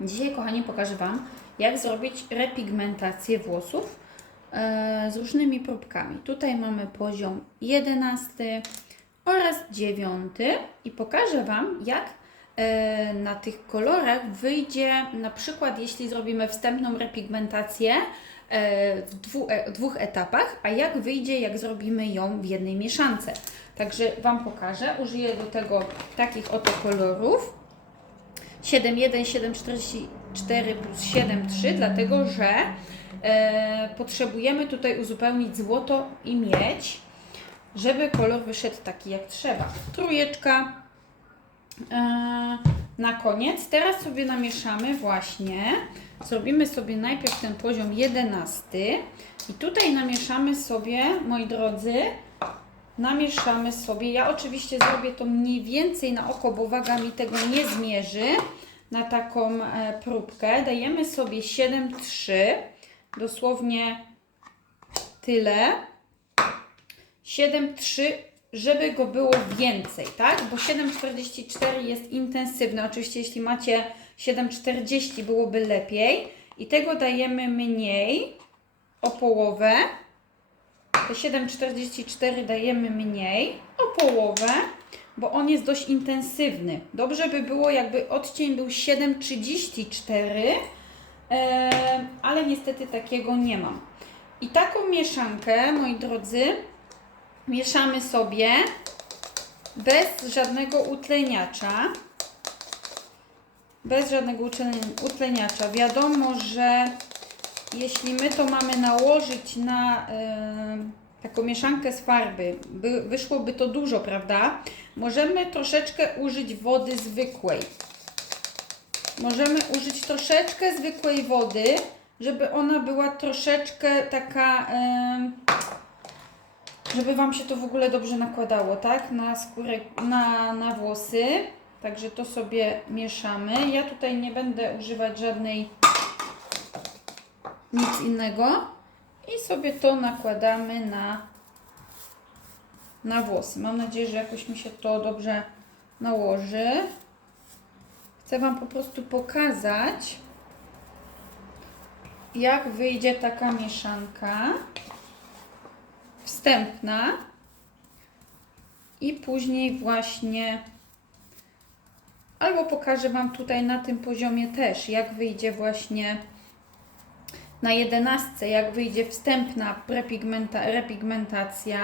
Dzisiaj, kochani, pokażę Wam, jak zrobić repigmentację włosów e, z różnymi próbkami. Tutaj mamy poziom 11 oraz 9 i pokażę Wam, jak e, na tych kolorach wyjdzie, na przykład jeśli zrobimy wstępną repigmentację e, w dwóch etapach, a jak wyjdzie, jak zrobimy ją w jednej mieszance. Także Wam pokażę. Użyję do tego takich oto kolorów. 7,1, 7,44 plus 7,3, dlatego że e, potrzebujemy tutaj uzupełnić złoto i miedź, żeby kolor wyszedł taki jak trzeba. Trójeczka e, na koniec. Teraz sobie namieszamy właśnie. Zrobimy sobie najpierw ten poziom 11 i tutaj namieszamy sobie, moi drodzy, namieszamy sobie. Ja oczywiście zrobię to mniej więcej na oko, bo waga mi tego nie zmierzy. Na taką e, próbkę dajemy sobie 7,3, dosłownie tyle. 7,3, żeby go było więcej, tak? Bo 7,44 jest intensywny. Oczywiście, jeśli macie 7,40, byłoby lepiej. I tego dajemy mniej o połowę. Te 7,44 dajemy mniej o połowę, bo on jest dość intensywny. Dobrze by było, jakby odcień był 7,34, e, ale niestety takiego nie mam. I taką mieszankę, moi drodzy, mieszamy sobie bez żadnego utleniacza. Bez żadnego utleni- utleniacza. Wiadomo, że jeśli my to mamy nałożyć na e, taką mieszankę z farby, by, wyszłoby to dużo, prawda? Możemy troszeczkę użyć wody zwykłej. Możemy użyć troszeczkę zwykłej wody, żeby ona była troszeczkę taka, e, żeby Wam się to w ogóle dobrze nakładało, tak? Na skórę, na, na włosy. Także to sobie mieszamy. Ja tutaj nie będę używać żadnej nic innego i sobie to nakładamy na, na włosy. Mam nadzieję, że jakoś mi się to dobrze nałoży. Chcę Wam po prostu pokazać, jak wyjdzie taka mieszanka wstępna i później właśnie albo pokażę Wam tutaj na tym poziomie też, jak wyjdzie właśnie na jedenastce, jak wyjdzie wstępna repigmenta, repigmentacja,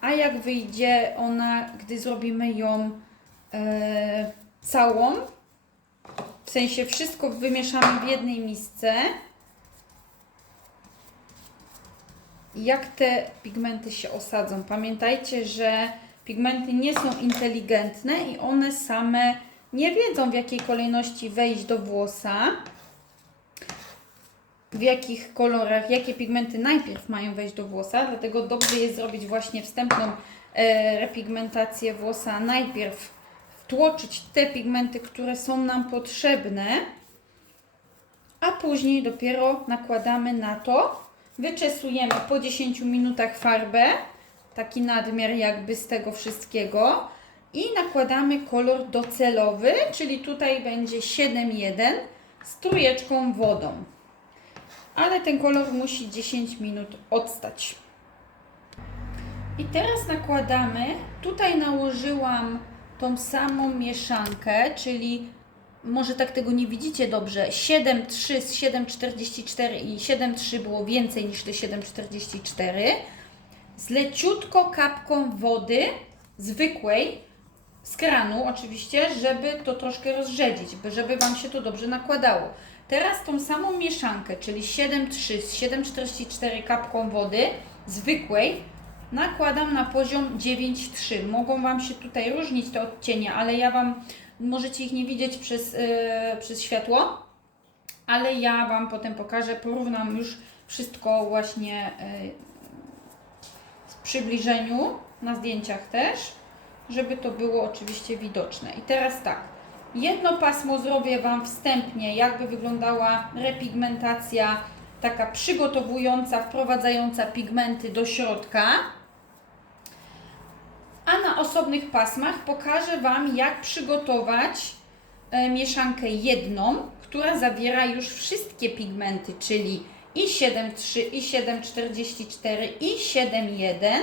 a jak wyjdzie ona, gdy zrobimy ją e, całą, w sensie wszystko wymieszamy w jednej misce, jak te pigmenty się osadzą. Pamiętajcie, że pigmenty nie są inteligentne i one same nie wiedzą w jakiej kolejności wejść do włosa w jakich kolorach, jakie pigmenty najpierw mają wejść do włosa, dlatego dobrze jest zrobić właśnie wstępną e, repigmentację włosa, najpierw wtłoczyć te pigmenty, które są nam potrzebne, a później dopiero nakładamy na to, wyczesujemy po 10 minutach farbę, taki nadmiar jakby z tego wszystkiego i nakładamy kolor docelowy, czyli tutaj będzie 7,1 z trójeczką wodą ale ten kolor musi 10 minut odstać. I teraz nakładamy, tutaj nałożyłam tą samą mieszankę, czyli może tak tego nie widzicie dobrze, 7,3 z 7,44 i 7,3 było więcej niż te 7,44 z leciutko kapką wody zwykłej z kranu oczywiście, żeby to troszkę rozrzedzić, żeby Wam się to dobrze nakładało. Teraz tą samą mieszankę, czyli 7,3 z 7,44 kapką wody zwykłej nakładam na poziom 9,3. Mogą Wam się tutaj różnić te odcienie, ale ja Wam, możecie ich nie widzieć przez, yy, przez światło, ale ja Wam potem pokażę, porównam już wszystko właśnie yy, w przybliżeniu, na zdjęciach też, żeby to było oczywiście widoczne. I teraz tak, Jedno pasmo zrobię Wam wstępnie, jakby wyglądała repigmentacja taka przygotowująca, wprowadzająca pigmenty do środka. A na osobnych pasmach pokażę Wam, jak przygotować e, mieszankę jedną, która zawiera już wszystkie pigmenty, czyli i 7,3, i 7,44, i 7,1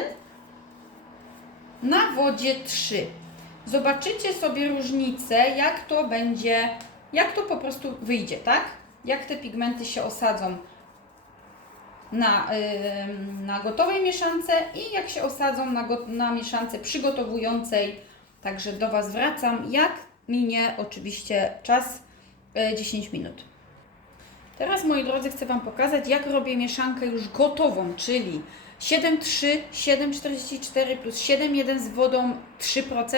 na wodzie 3. Zobaczycie sobie różnicę, jak to będzie, jak to po prostu wyjdzie, tak? Jak te pigmenty się osadzą na, ym, na gotowej mieszance i jak się osadzą na, na mieszance przygotowującej. Także do Was wracam, jak minie oczywiście czas y, 10 minut. Teraz, moi drodzy, chcę Wam pokazać, jak robię mieszankę już gotową, czyli 7,3, 7,44 plus 7,1 z wodą 3%.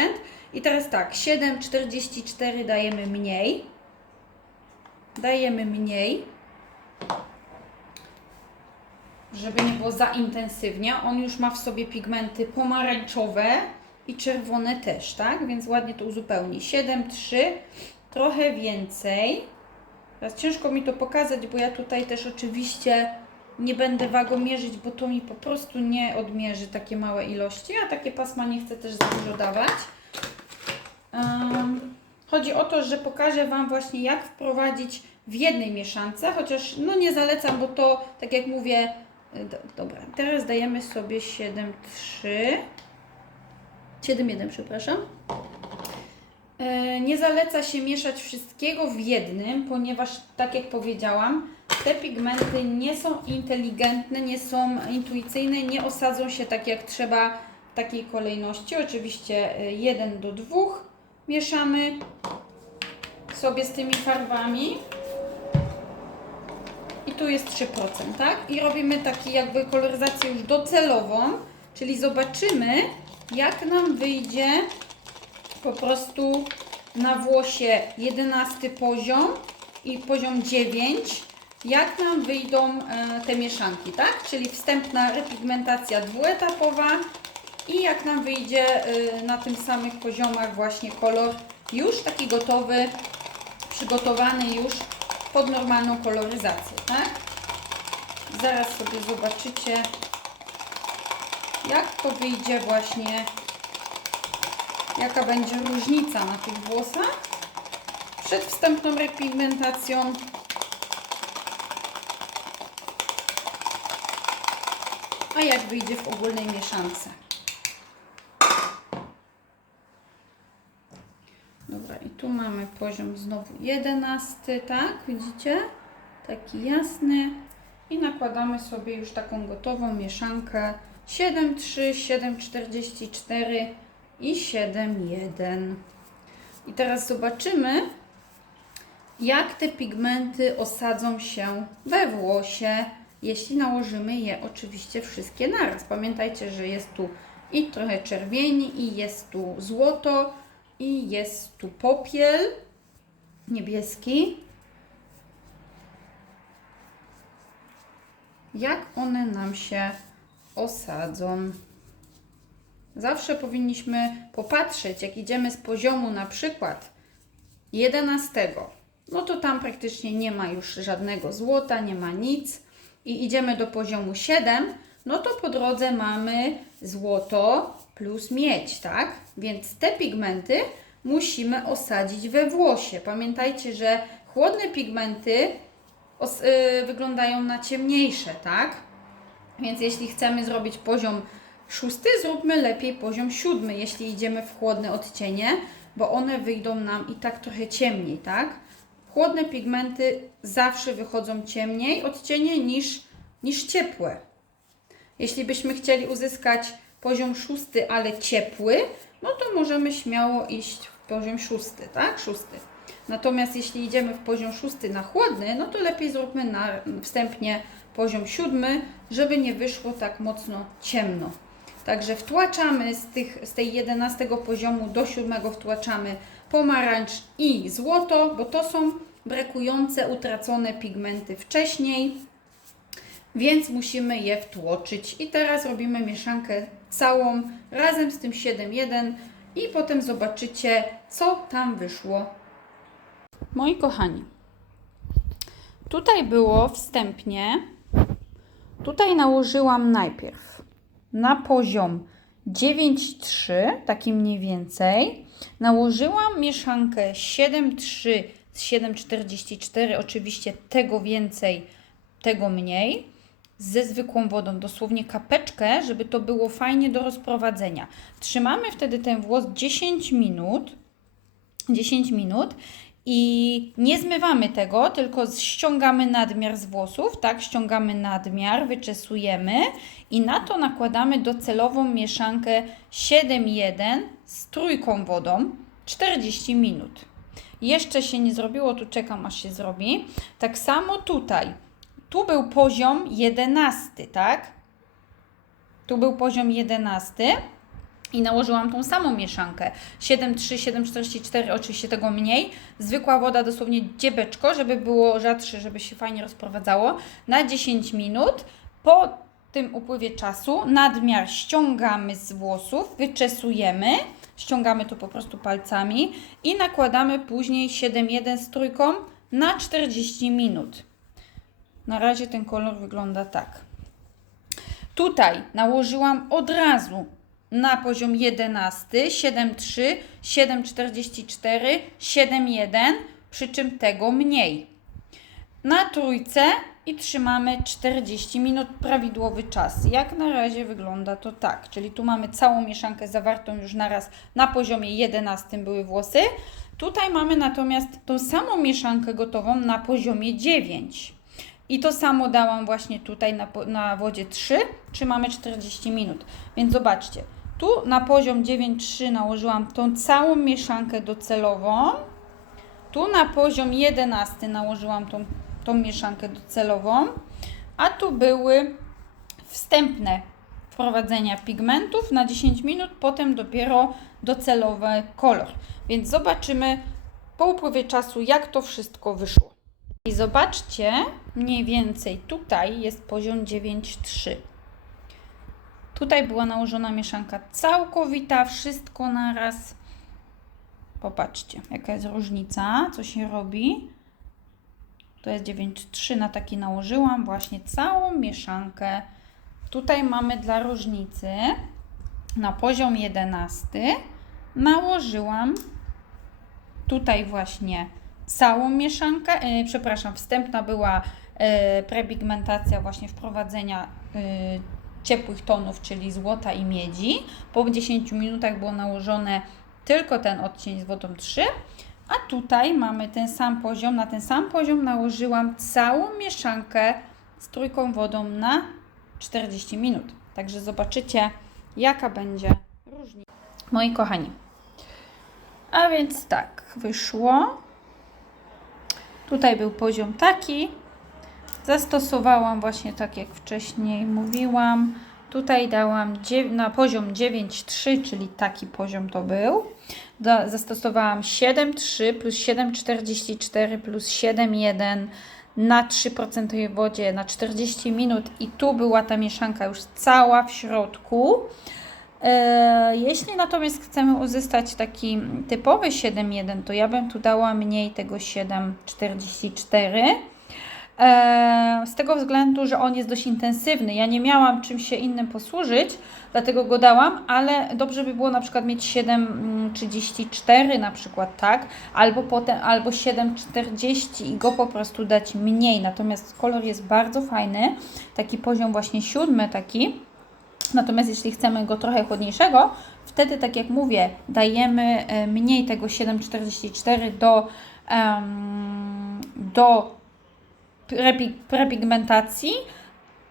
I teraz tak, 7,44 dajemy mniej. Dajemy mniej, żeby nie było za intensywnie. On już ma w sobie pigmenty pomarańczowe i czerwone też, tak? Więc ładnie to uzupełni. 7,3, trochę więcej. Teraz ciężko mi to pokazać, bo ja tutaj też oczywiście nie będę wagą mierzyć, bo to mi po prostu nie odmierzy takie małe ilości, a takie pasma nie chcę też za dużo dawać. Um, chodzi o to, że pokażę Wam właśnie jak wprowadzić w jednej mieszance, chociaż no nie zalecam, bo to tak jak mówię, do, dobra, teraz dajemy sobie 7,3 7,1 przepraszam. E, Nie zaleca się mieszać wszystkiego w jednym, ponieważ, tak jak powiedziałam, te pigmenty nie są inteligentne, nie są intuicyjne, nie osadzą się tak jak trzeba w takiej kolejności. Oczywiście e, 1 do 2 mieszamy sobie z tymi farbami. I tu jest 3%, tak? I robimy taki jakby koloryzację już docelową, czyli zobaczymy, jak nam wyjdzie po prostu na włosie 11 poziom i poziom 9, jak nam wyjdą e, te mieszanki, tak? Czyli wstępna repigmentacja dwuetapowa i jak nam wyjdzie e, na tym samych poziomach właśnie kolor już taki gotowy, przygotowany już pod normalną koloryzację, tak? Zaraz sobie zobaczycie, jak to wyjdzie właśnie jaka będzie różnica na tych włosach przed wstępną repigmentacją. A jak wyjdzie w ogólnej mieszance. Dobra, i tu mamy poziom znowu 11, tak? Widzicie? Taki jasny. I nakładamy sobie już taką gotową mieszankę 7,3, 7,44 i 7,1. I teraz zobaczymy, jak te pigmenty osadzą się we włosie, jeśli nałożymy je oczywiście wszystkie naraz. Pamiętajcie, że jest tu i trochę czerwieni, i jest tu złoto, i jest tu popiel niebieski. Jak one nam się osadzą? Zawsze powinniśmy popatrzeć, jak idziemy z poziomu na przykład 11, no to tam praktycznie nie ma już żadnego złota, nie ma nic i idziemy do poziomu 7, no to po drodze mamy złoto plus miedź, tak? Więc te pigmenty musimy osadzić we włosie. Pamiętajcie, że chłodne pigmenty yy, wyglądają na ciemniejsze, tak? Więc jeśli chcemy zrobić poziom szósty, zróbmy lepiej poziom siódmy, jeśli idziemy w chłodne odcienie, bo one wyjdą nam i tak trochę ciemniej, tak? Chłodne pigmenty zawsze wychodzą ciemniej odcienie niż, niż ciepłe. Jeśli byśmy chcieli uzyskać poziom szósty, ale ciepły, no to możemy śmiało iść w poziom szósty, tak? Szósty. Natomiast jeśli idziemy w poziom szósty na chłodny, no to lepiej zróbmy na wstępnie poziom siódmy, żeby nie wyszło tak mocno ciemno. Także wtłaczamy z, tych, z tej 11 poziomu do 7 wtłaczamy pomarańcz i złoto, bo to są brakujące, utracone pigmenty wcześniej, więc musimy je wtłoczyć. I teraz robimy mieszankę całą razem z tym 7.1 i potem zobaczycie, co tam wyszło. Moi kochani, tutaj było wstępnie, tutaj nałożyłam najpierw na poziom 9,3, taki mniej więcej. Nałożyłam mieszankę 7,3 z 7,44, oczywiście tego więcej, tego mniej, ze zwykłą wodą, dosłownie kapeczkę, żeby to było fajnie do rozprowadzenia. Trzymamy wtedy ten włos 10 minut, 10 minut i nie zmywamy tego, tylko ściągamy nadmiar z włosów, tak, ściągamy nadmiar, wyczesujemy i na to nakładamy docelową mieszankę 7,1 z trójką wodą 40 minut. Jeszcze się nie zrobiło, tu czekam aż się zrobi. Tak samo tutaj. Tu był poziom 11, tak? Tu był poziom 11 i nałożyłam tą samą mieszankę. 7,3, 7,44, oczywiście tego mniej. Zwykła woda, dosłownie dziebeczko, żeby było rzadsze, żeby się fajnie rozprowadzało. Na 10 minut. Po tym upływie czasu nadmiar ściągamy z włosów, wyczesujemy, ściągamy to po prostu palcami i nakładamy później 7,1 z trójką na 40 minut. Na razie ten kolor wygląda tak. Tutaj nałożyłam od razu na poziom 11, 7,3, 7,44, 7,1, przy czym tego mniej. Na trójce i trzymamy 40 minut prawidłowy czas. Jak na razie wygląda to tak, czyli tu mamy całą mieszankę zawartą już naraz na poziomie 11 były włosy. Tutaj mamy natomiast tą samą mieszankę gotową na poziomie 9. I to samo dałam właśnie tutaj na, na wodzie 3, trzymamy 40 minut. Więc zobaczcie, tu na poziom 9,3 nałożyłam tą całą mieszankę docelową. Tu na poziom 11 nałożyłam tą, tą mieszankę docelową, a tu były wstępne wprowadzenia pigmentów na 10 minut, potem dopiero docelowy kolor. Więc zobaczymy po upływie czasu, jak to wszystko wyszło. I zobaczcie, mniej więcej tutaj jest poziom 9,3. Tutaj była nałożona mieszanka całkowita, wszystko naraz. Popatrzcie, jaka jest różnica, co się robi. To jest 9,3, na taki nałożyłam właśnie całą mieszankę. Tutaj mamy dla różnicy na poziom 11 nałożyłam tutaj właśnie całą mieszankę, e, przepraszam, wstępna była e, prepigmentacja właśnie wprowadzenia e, ciepłych tonów, czyli złota i miedzi. Po 10 minutach było nałożone tylko ten odcień z wodą 3, a tutaj mamy ten sam poziom, na ten sam poziom nałożyłam całą mieszankę z trójką wodą na 40 minut. Także zobaczycie, jaka będzie różnica. Moi kochani, a więc tak, wyszło. Tutaj był poziom taki. Zastosowałam właśnie tak jak wcześniej mówiłam. Tutaj dałam na poziom 9,3, czyli taki poziom to był. Zastosowałam 7,3 plus 7,44 plus 7,1 na 3% wodzie na 40 minut i tu była ta mieszanka już cała w środku. E, Jeśli natomiast chcemy uzyskać taki typowy 7,1, to ja bym tu dała mniej tego 7,44. E, Z tego względu, że on jest dość intensywny. Ja nie miałam czym się innym posłużyć, dlatego go dałam, ale dobrze by było na przykład mieć 7,34 na przykład, tak? Albo potem, albo 7,40 i go po prostu dać mniej. Natomiast kolor jest bardzo fajny, taki poziom właśnie siódmy taki. Natomiast jeśli chcemy go trochę chłodniejszego, wtedy, tak jak mówię, dajemy e, mniej tego 7,44 do, em, do prepigmentacji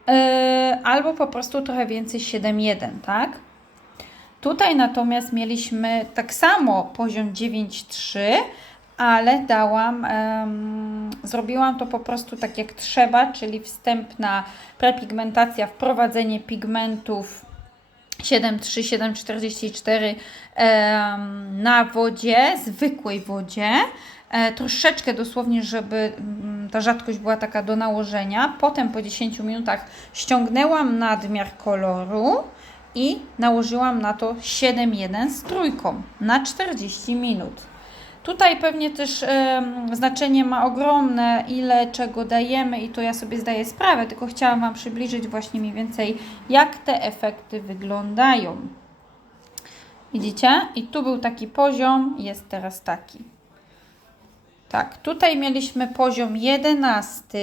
e, albo po prostu trochę więcej 7,1, tak? Tutaj natomiast mieliśmy tak samo poziom 9,3, ale dałam, em, zrobiłam to po prostu tak jak trzeba, czyli wstępna prepigmentacja, wprowadzenie pigmentów 7,3, 7,44 em, na wodzie, zwykłej wodzie. E, troszeczkę dosłownie, żeby mm, ta rzadkość była taka do nałożenia. Potem po 10 minutach ściągnęłam nadmiar koloru i nałożyłam na to 7,1 z trójką na 40 minut. Tutaj pewnie też znaczenie ma ogromne, ile czego dajemy i to ja sobie zdaję sprawę, tylko chciałam Wam przybliżyć właśnie mniej więcej, jak te efekty wyglądają. Widzicie? I tu był taki poziom, jest teraz taki. Tak, tutaj mieliśmy poziom 11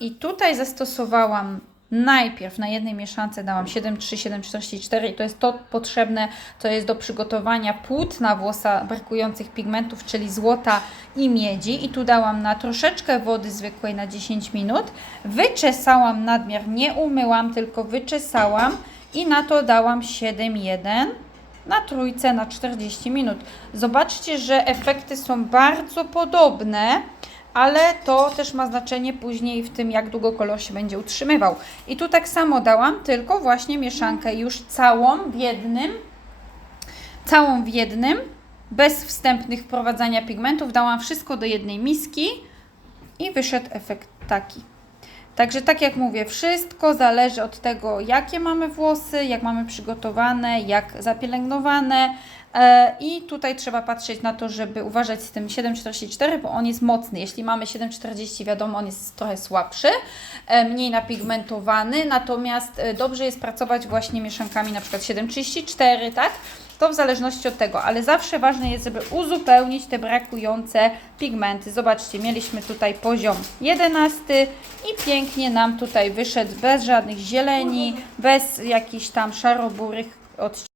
i tutaj zastosowałam najpierw na jednej mieszance dałam 7,3, 7,44 i to jest to potrzebne, co jest do przygotowania płótna włosa brakujących pigmentów, czyli złota i miedzi. I tu dałam na troszeczkę wody zwykłej na 10 minut, wyczesałam nadmiar, nie umyłam, tylko wyczesałam i na to dałam 7,1 na trójce na 40 minut. Zobaczcie, że efekty są bardzo podobne, ale to też ma znaczenie później w tym, jak długo kolor się będzie utrzymywał. I tu tak samo dałam, tylko właśnie mieszankę już całą w jednym, całą w jednym, bez wstępnych wprowadzania pigmentów. Dałam wszystko do jednej miski i wyszedł efekt taki. Także tak jak mówię, wszystko zależy od tego, jakie mamy włosy, jak mamy przygotowane, jak zapielęgnowane. E, I tutaj trzeba patrzeć na to, żeby uważać z tym 7,44, bo on jest mocny. Jeśli mamy 7,40, wiadomo, on jest trochę słabszy, e, mniej napigmentowany, natomiast e, dobrze jest pracować właśnie mieszankami na przykład 7,34, tak? To w zależności od tego, ale zawsze ważne jest, żeby uzupełnić te brakujące pigmenty. Zobaczcie, mieliśmy tutaj poziom 11 i pięknie nam tutaj wyszedł bez żadnych zieleni, bez jakichś tam szaroburych odcieni.